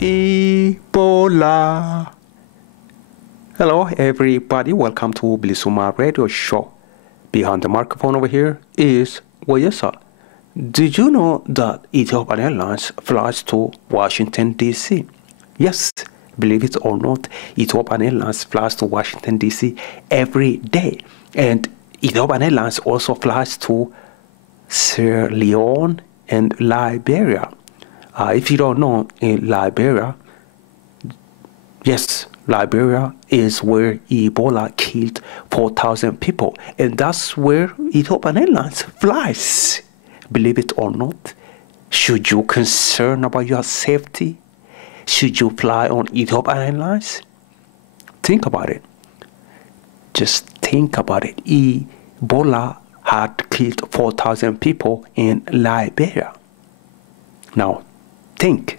Ebola. Hello, everybody. Welcome to Bilisuma Radio Show. Behind the microphone over here is Wayesa. Did you know that Ethiopian Airlines flies to Washington, D.C.? Yes, believe it or not, Ethiopian Airlines flies to Washington, D.C. every day. And Ethiopian Airlines also flies to Sierra Leone and Liberia. If you don't know, in Liberia, yes, Liberia is where Ebola killed 4,000 people. And that's where Ethiopian Airlines flies. Believe it or not, should you concern about your safety? Should you fly on Ethiopian Airlines? Think about it. Just think about it. Ebola had killed 4,000 people in Liberia. Now, think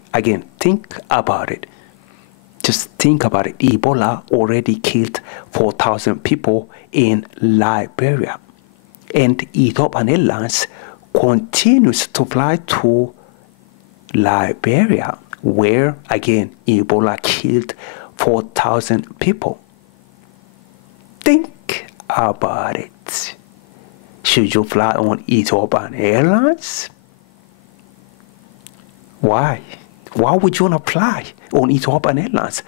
about it. Just think about it. Ebola already killed 4,000 people in Liberia. And Ethiopian Airlines continues to fly to Liberia, where, again, Ebola killed 4,000 people. Think about it. Should you fly on Ethiopian Airlines? Why? Why would you want to fly on Ethiopian Airlines?